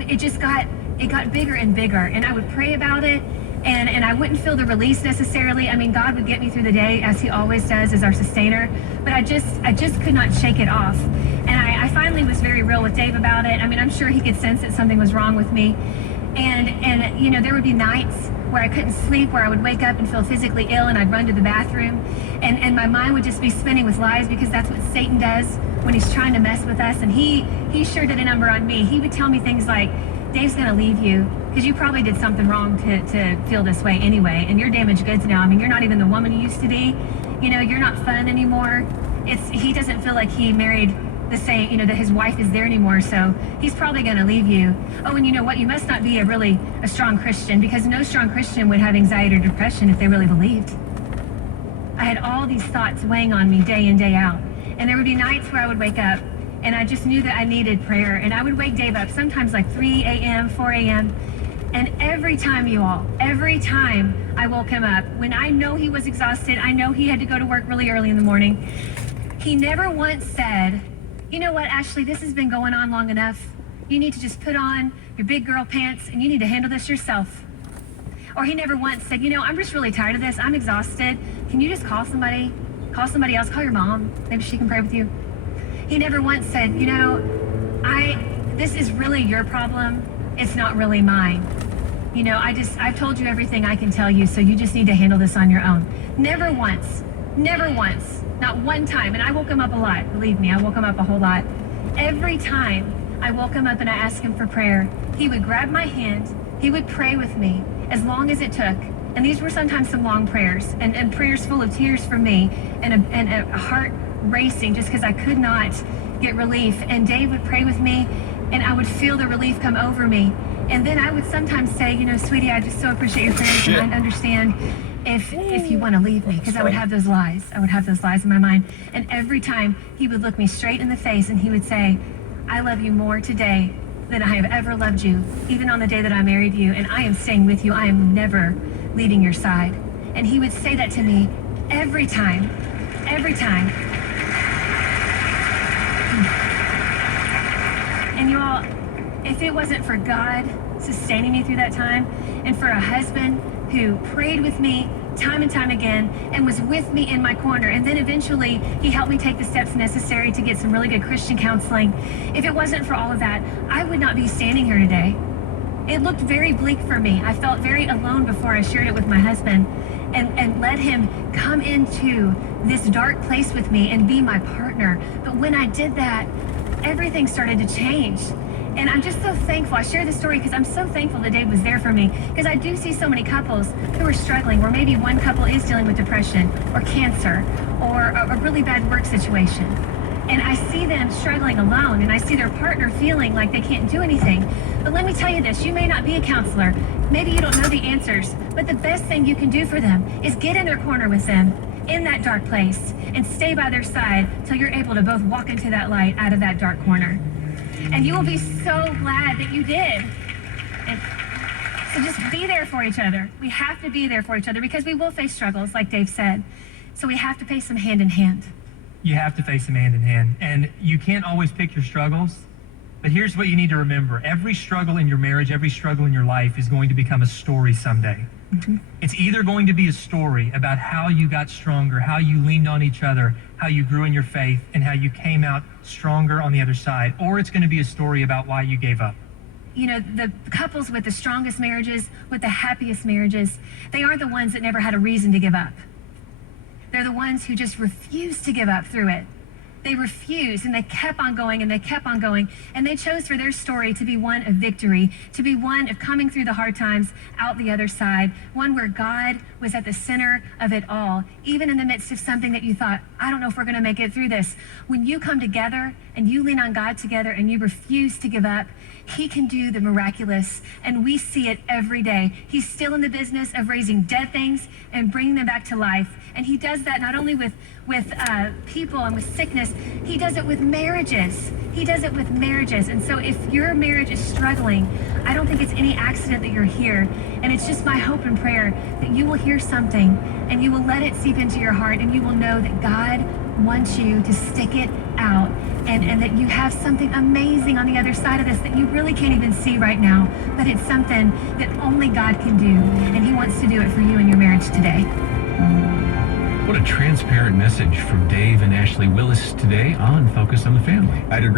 it got bigger and bigger, and I would pray about it, and I wouldn't feel the release necessarily. I mean, God would get me through the day, as he always does, as our sustainer, but I just could not shake it off. And I finally was very real with Dave about it. I mean, I'm sure he could sense that something was wrong with me. And you know, there would be nights where I couldn't sleep, where I would wake up and feel physically ill, and I'd run to the bathroom, and my mind would just be spinning with lies, because that's what Satan does when he's trying to mess with us. And he sure did a number on me. He would tell me things like, Dave's gonna leave you because you probably did something wrong to feel this way anyway, and you're damaged goods now. I mean, you're not even the woman you used to be. You know, you're not fun anymore. He doesn't feel like he married the same, you know, that his wife is there anymore, so he's probably going to leave you. Oh, and you know what? You must not be a strong Christian, because no strong Christian would have anxiety or depression if they really believed. I had all these thoughts weighing on me day in, day out. And there would be nights where I would wake up and I just knew that I needed prayer. And I would wake Dave up sometimes like 3 a.m., 4 a.m. And every time I woke him up, when I know he was exhausted, I know he had to go to work really early in the morning, he never once said, you know what, Ashley, this has been going on long enough. You need to just put on your big girl pants and you need to handle this yourself. Or he never once said, you know, I'm just really tired of this. I'm exhausted. Can you just call somebody else, call your mom. Maybe she can pray with you. He never once said, you know, this is really your problem. It's not really mine. You know, I've told you everything I can tell you, so you just need to handle this on your own. Never once, not one time. And I woke him up a lot, believe me, I woke him up a whole lot. Every time I woke him up and I asked him for prayer, he would grab my hand, he would pray with me as long as it took. And these were sometimes some long prayers, and prayers full of tears from me, and a heart racing just because I could not get relief. And Dave would pray with me, and I would feel the relief come over me. And then I would sometimes say, you know, sweetie, I just so appreciate your prayers, and I understand if you want to leave me, because I would have those lies. I would have those lies in my mind. And every time he would look me straight in the face and he would say, I love you more today than I have ever loved you, even on the day that I married you, and I am staying with you. I am never leaving your side. And he would say that to me every time. And you all, if it wasn't for God sustaining me through that time, and for a husband who prayed with me time and time again and was with me in my corner, and then eventually he helped me take the steps necessary to get some really good Christian counseling, if it wasn't for all of that, I would not be standing here today. It looked very bleak for me. I felt very alone before I shared it with my husband and let him come into this dark place with me and be my partner. But when I did that, everything started to change. And I'm just so thankful. I share this story because I'm so thankful that Dave was there for me, because I do see so many couples who are struggling, where maybe one couple is dealing with depression or cancer or a really bad work situation. And I see them struggling alone, and I see their partner feeling like they can't do anything. But let me tell you this, you may not be a counselor. Maybe you don't know the answers, but the best thing you can do for them is get in their corner with them in that dark place and stay by their side till you're able to both walk into that light out of that dark corner. And you will be so glad that you did. And so just be there for each other. We have to be there for each other, because we will face struggles, like Dave said. So we have to face them hand in hand. You have to face them hand in hand. And you can't always pick your struggles. But here's what you need to remember. Every struggle in your marriage, every struggle in your life is going to become a story someday. Mm-hmm. It's either going to be a story about how you got stronger, how you leaned on each other, how you grew in your faith, and how you came out stronger on the other side, or it's going to be a story about why you gave up. You know, the couples with the strongest marriages, with the happiest marriages, they aren't the ones that never had a reason to give up. They're the ones who just refused to give up through it. They refused, and they kept on going, and they kept on going, and they chose for their story to be one of victory, to be one of coming through the hard times out the other side, one where God was at the center of it all, even in the midst of something that you thought, I don't know if we're going to make it through this. When you come together and you lean on God together and you refuse to give up, He can do the miraculous, and we see it every day. He's still in the business of raising dead things and bringing them back to life, and He does that not only with people and with sickness, He does it with marriages. He does it with marriages. And so if your marriage is struggling, I don't think it's any accident that you're here. And it's just my hope and prayer that you will hear something and you will let it seep into your heart, and you will know that God wants you to stick it out, and that you have something amazing on the other side of this that you really can't even see right now, but it's something that only God can do, and He wants to do it for you in your marriage today. What a transparent message from Dave and Ashley Willis today on Focus on the Family. I'd agree.